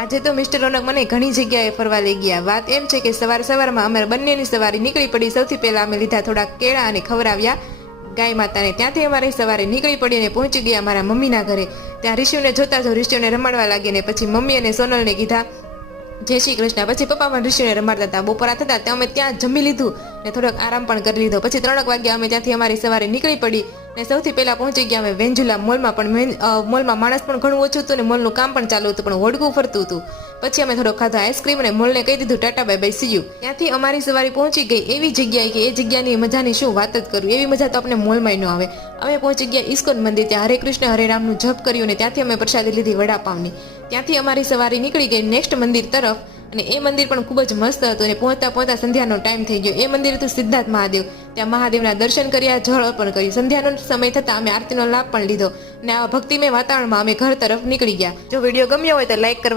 આજે તો મિસ્ટર રોનક મને ઘણી જગ્યાએ ફરવા લઈ ગયા. વાત એમ છે કે સવારમાં અમારે બંનેની સવારી નીકળી પડી. સૌથી પહેલા અમે લીધા થોડા કેળા અને ખવડાવ્યા ગાય માતાને. ત્યાંથી અમારી સવારે નીકળી પડી અને પહોંચી ગયા મારા મમ્મીના ઘરે. ત્યાં ઋષિને જોતા જો ઋષિને રમાડવા લાગી ને પછી મમ્મી અને સોનલને કીધા જય શ્રી કૃષ્ણ. પછી પપ્પા પણ ઋષિને રમાડતા હતા. બપોરા થતા ત્યાં અમે ત્યાં જમી લીધું ને થોડોક આરામ પણ કરી લીધો. પછી 3 વાગ્યા અમે ત્યાંથી અમારી સવારે નીકળી પડી ને સૌથી પહેલા પહોંચી ગયા અમે વેંજુલા મોલમાં. પણ મોલમાં માણસ પણ ઘણું ઓછું હતું ને મોલનું કામ પણ ચાલુ હતું, પણ હોડકું ફરતું હતું. પછી અમે થોડો ખાધો આઈસ્ક્રીમ અને મોલને કહી દીધું Tata bye bye see you. ત્યાંથી અમારી સવારી પહોંચી ગઈ એવી જગ્યાએ કે એ જગ્યાની મજાની શું વાત જ કરું. એવી મજા તો આપણે મોલમાં ન આવે. અમે પહોંચી ગયા ઇસ્કોન મંદિર. ત્યાં હરે કૃષ્ણ હરે રામનું જપ કર્યું અને ત્યાંથી અમે પ્રસાદી લીધી વડાપાવની. ત્યાંથી અમારી સવારી નીકળી ગઈ નેક્સ્ટ મંદિર તરફ અને એ મંદિર પણ ખૂબ જ મસ્ત હતું અને પહોંચતા સંધ્યાનો ટાઈમ થઈ ગયો. એ મંદિર હતું સિદ્ધાર્થ મહાદેવ. ત્યાં મહાદેવના દર્શન કર્યા, જળ અર્પણ કર્યું. સંધ્યાનો સમય થતાં અમે આરતીનો લાભ પણ લીધો અને આવા ભક્તિમય વાતાવરણમાં અમે ઘર તરફ નીકળી ગયા. જો વિડીયો ગમ્યો હોય તો લાઈક કરવા